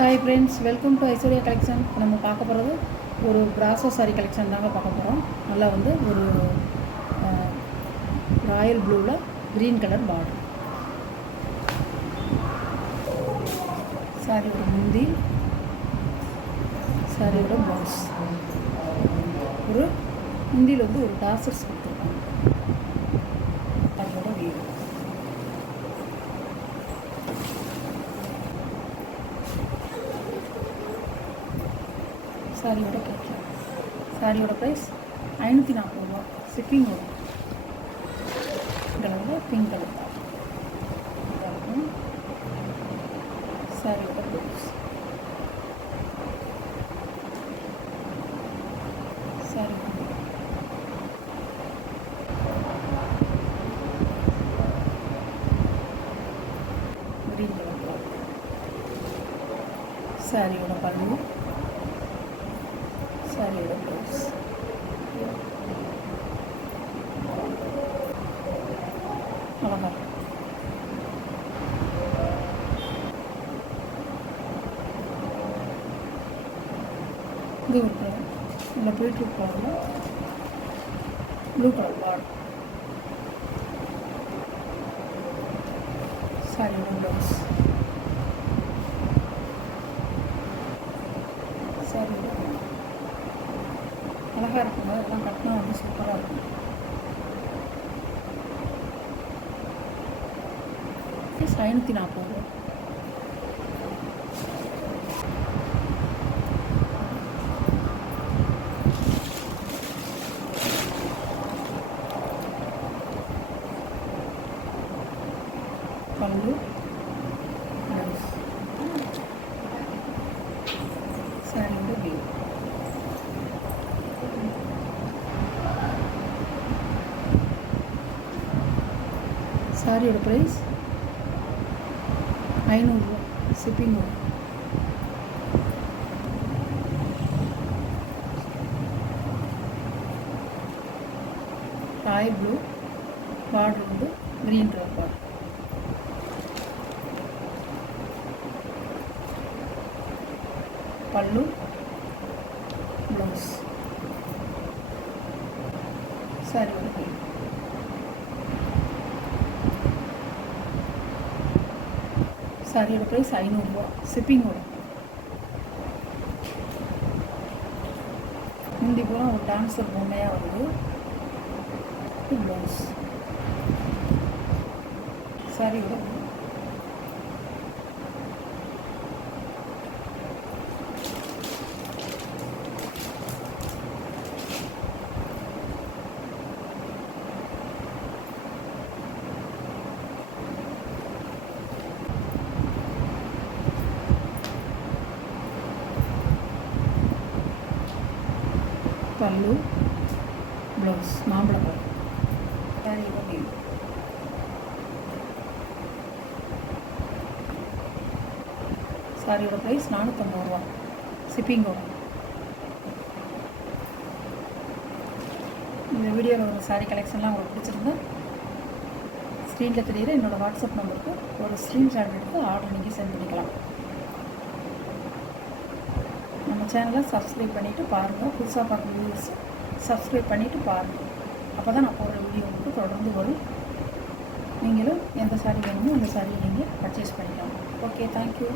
Hi friends, welcome to Aishwarya collection. நம்ம பார்க்க போகிறது ஒரு பிராசோ சாரி கலெக்ஷன் தாங்க பார்க்க போகிறோம். நல்லா வந்து ஒரு ராயல் ப்ளூவில் க்ரீன் கலர் பார்டர் சாரியோட முந்தி, சாரியோட ப்ளவுஸ். ஒரு முந்தியில் வந்து ஒரு டாசர்ஸ் கொடுத்துருக்காங்க. அதோட வீடு சாரியோட கேட்கலாம். சாரியோட ப்ரைஸ் 540 ரூபா. ஷிப்பிங் வரும். கலரில் பிங்க் கலர் இருக்கும். சாரியோட ப்ளவுஸ், சாரி க்ரீன் கலர், சாரியோட பல்லு, சாரியோட ப்ளவுஸ். அழகா இது ஒரு கலர், இல்லை பீட்ரூட் கலரில் ப்ளூ கலர் பார்டர். சாரியோட ப்ளவுஸ், சாரியோட அழகாக இருக்குங்க. அதெல்லாம் கட்டினா வந்து சூப்பராக இருக்கும். 540 ரூபா. பல்லு, ப்ளவுஸ், சாரியோட வியூ. சாரியோட ப்ரைஸ் 500 ரூபா. ஷிப்பிங் வரும். ராயல் ப்ளூ பார்டர் வந்து க்ரீன் கலர் பார்டர். பல்லு, ப்ளவுஸ், சாரியோட வியூ. சாரியோட ப்ரைஸ் 500 ரூபா. ஷிப்பிங் வரும். முந்தி பூரா ஒரு டான்ஸர் பொம்மையாக வருது. ப்ளவுஸ், சாரியோட பல்லு, ப்ளவுஸ், மாம்பழ கலர். சாரியோட வியூ. சாரியோட ப்ரைஸ் 450 ரூபா. ஷிப்பிங் வரும். இந்த வீடியோவில் ஒரு சாரி கலெக்ஷன்லாம் உங்களுக்கு பிடிச்சிருந்தா ஸ்க்ரீனில் தெரிகிற என்னோடய வாட்ஸ்அப் நம்பருக்கு ஒரு ஸ்க்ரீன்ஷாட் எடுத்து ஆர்டர் நீங்கள் சென்ட் பண்ணிக்கலாம். நம்ம சேனலை சப்ஸ்கிரைப் பண்ணிவிட்டு பாருங்கள். புதுசாக பார்க்குற வீடியோஸ் சப்ஸ்கிரைப் பண்ணிவிட்டு பாருங்கள். அப்போ தான் நான் போடுற வீடியோ உங்களுக்கு தொடர்ந்து வரும். நீங்களும் எந்த சாரி வேணுமோ அந்த சாரியை நீங்கள் பர்ச்சேஸ் பண்ணிக்கலாம். Okay, thank you.